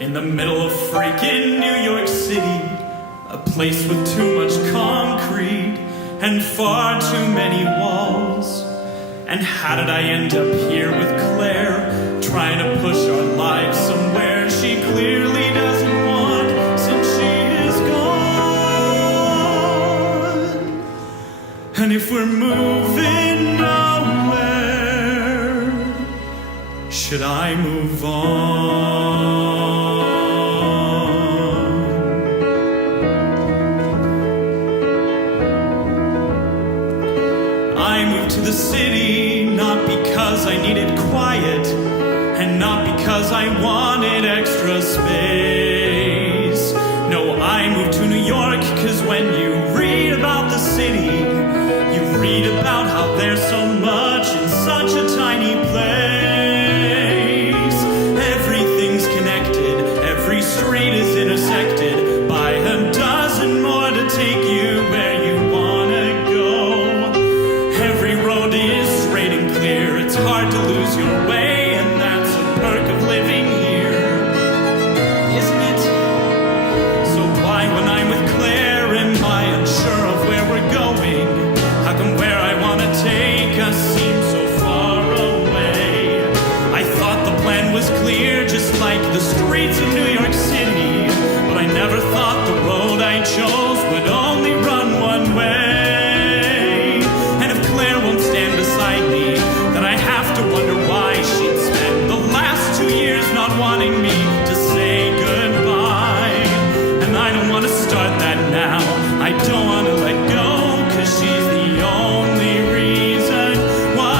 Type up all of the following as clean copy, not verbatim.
in the middle of freaking New York City, a place with too much concrete and far too many walls. And how did I end up here with Claire, trying to push our lives somewhere she clearly doesn't want, since she is gone? And if we're moving nowhere, should I move on? I moved to the city not because I needed quiet, and not because I wanted extra space. No, I moved to New York because when you read about the city, you read about how there's so much in such a tiny place. Everything's connected, every street is intersected by a dozen more to take you where you wanna go. Every road is straight and clear, it's hard to lose your way, and that's a perk of living here, isn't it? So why, when I'm with Claire, am I unsure of where we're going? How come where I want to take us seems so far away? I thought the plan was clear, just like the streets of New York City, but I never thought the road I chose would only run one way. And if Claire won't stand beside me, then I have to wonder why she'd spend the last 2 years not wanting me to say goodbye. And I don't want to start that now, I don't want to let go, 'cause she's the only reason why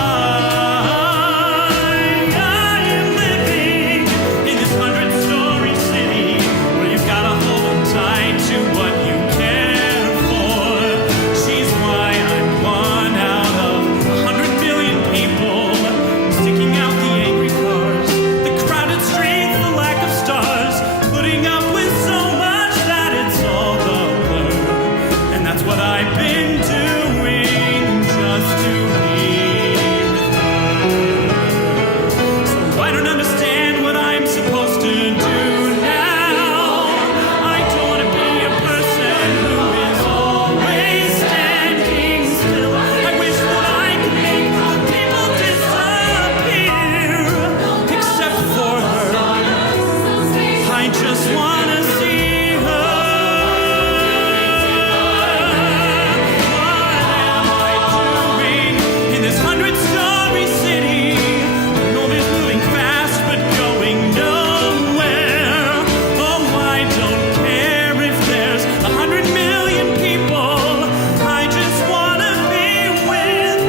I am living in this 100-story city, where you've got to hold on tight to what you care for. She's why I'm one out of 100 million people, sticking out the angry cars, the crowded streets, the lack of stars, putting up with so much that it's all the blur. And that's what I've been doing, just to be with her. So I don't understand what I'm supposed to do now. I don't want to be a person who is always standing still. I wish that I could make people disappear, except for her. I just want to see her. What am I doing in this 100-story city? Nobody's moving fast but going nowhere. Oh, I don't care if there's 100 million people. I just want to be with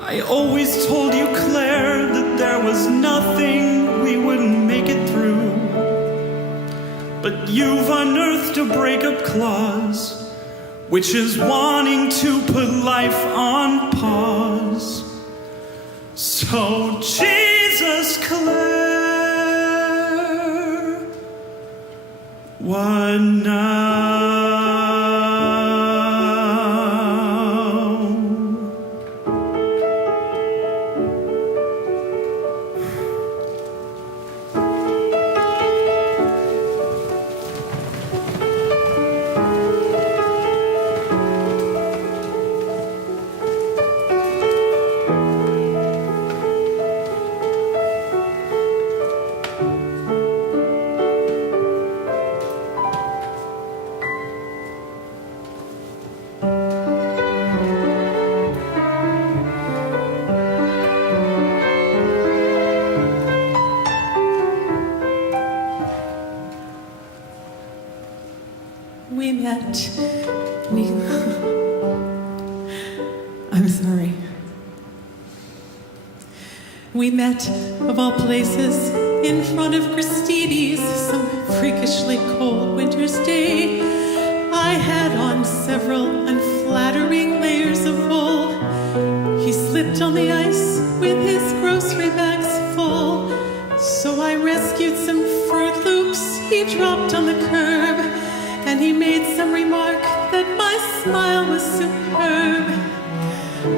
I always told you, Claire, that there was nothing we wouldn't make it through. But you've unearthed a breakup clause, which is wanting to put life on pause. So, Jesus, Claire, what now? We met. I'm sorry. We met, of all places, in front of Christini's some freakishly cold winter's day. I had on several unflattering layers of wool. He slipped on the ice and he made some remark that my smile was superb.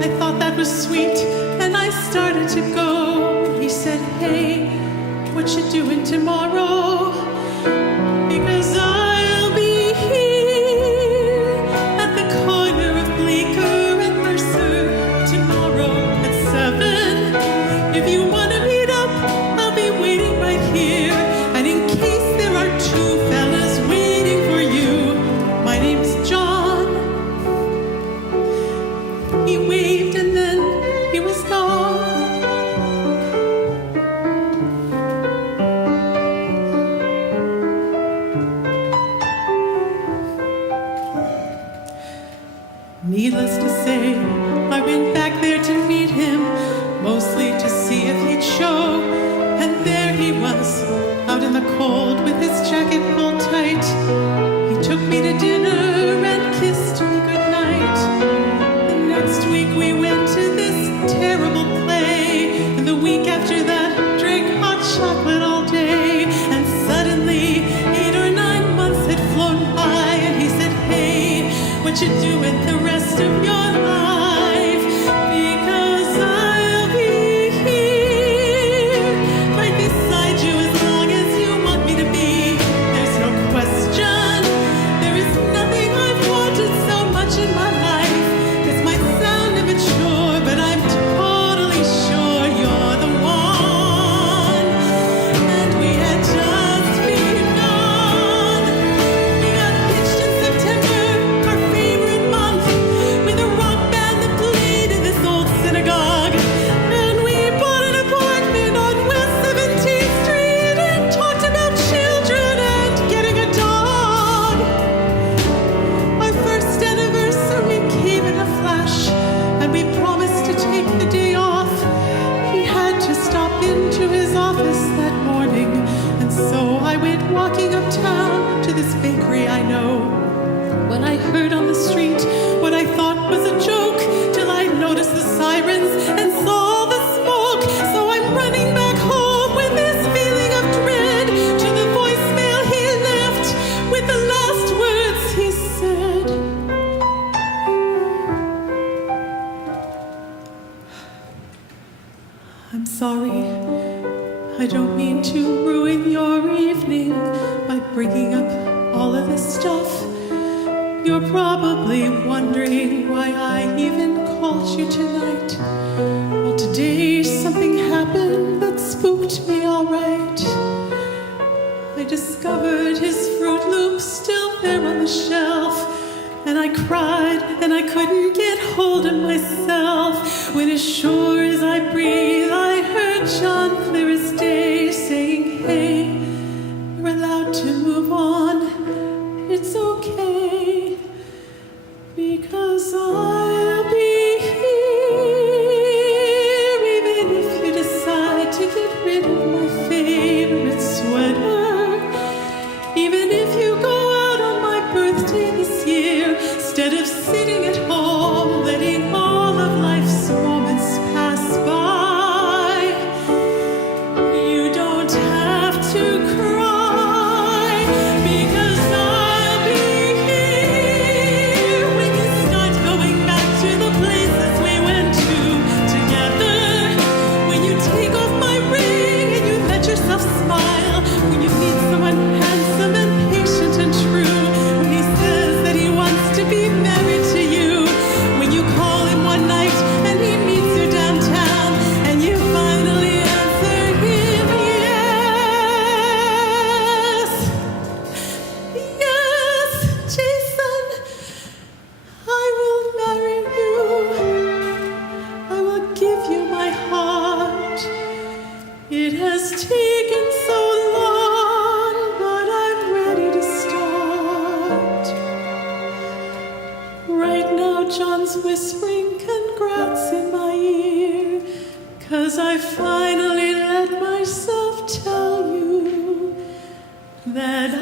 I thought that was sweet, and I started to go. He said, hey, what you doing tomorrow? Because I'll be here at the corner of Bleecker and Mercer tomorrow at 7. If you want to meet up, I'll be waiting right here. And in case there are two fellas waiting for you, my name's John. He waved and then he was gone. Needless to say, I went back there to meet him, mostly to see if he'd show. And there he was, out in the cold with his jacket pulled tight. He took me to dinner and kissed me goodnight. The next week we went to this terrible play, and the week after that drank hot chocolate all day. And suddenly 8 or 9 months had flown by, and he said, hey, what you doing the rest of your life? Because I'll be here right beside you as long as you want me to be. There's no question. There is nothing I've wanted so much in my life. This might sound immature, but I'm totally sure you're the one. And we had just begun. We got pitched in September, our favorite month, with a rock band that played in this old synagogue. And we bought an apartment on West 17th Street and talked about children and getting a dog. Our first anniversary came in a flash, and we promised to take the day off. He had to stop into his office that morning, and so I went walking uptown to this bakery I know. When I heard on the street what I thought was a joke, till I noticed the sirens and saw the smoke. So I'm running back home with this feeling of dread to the voicemail he left with the last words he said. I'm sorry. I don't mean to ruin your evening by bringing up all of this stuff. You're probably wondering why I even called you tonight. Well, today something happened that spooked me all right. I discovered his Fruit Loops still there on the shelf, and I cried and I couldn't get hold of myself. When as sure as I breathe, I heard John clear as day saying, hey, you're allowed to move on. It's okay, because I'll be here even if you decide to get rid of my favorite sweater. Even if you go out on my birthday this year, instead of sitting at home letting all of life's moments pass by. You don't have to cry, because I'll be here when you start going back to the places we went to together. When you take off my ring and you let yourself smile. When you meet someone handsome and patient and true. When he says that he wants to be married to you. When you call him one night and he meets you downtown, and you finally answer him yes. Yes, Jason, I will marry you. I will give you my heart. It has taken so long, but I'm ready to start. Right now, John's whispering congrats in my ear, 'cause I finally let myself tell you that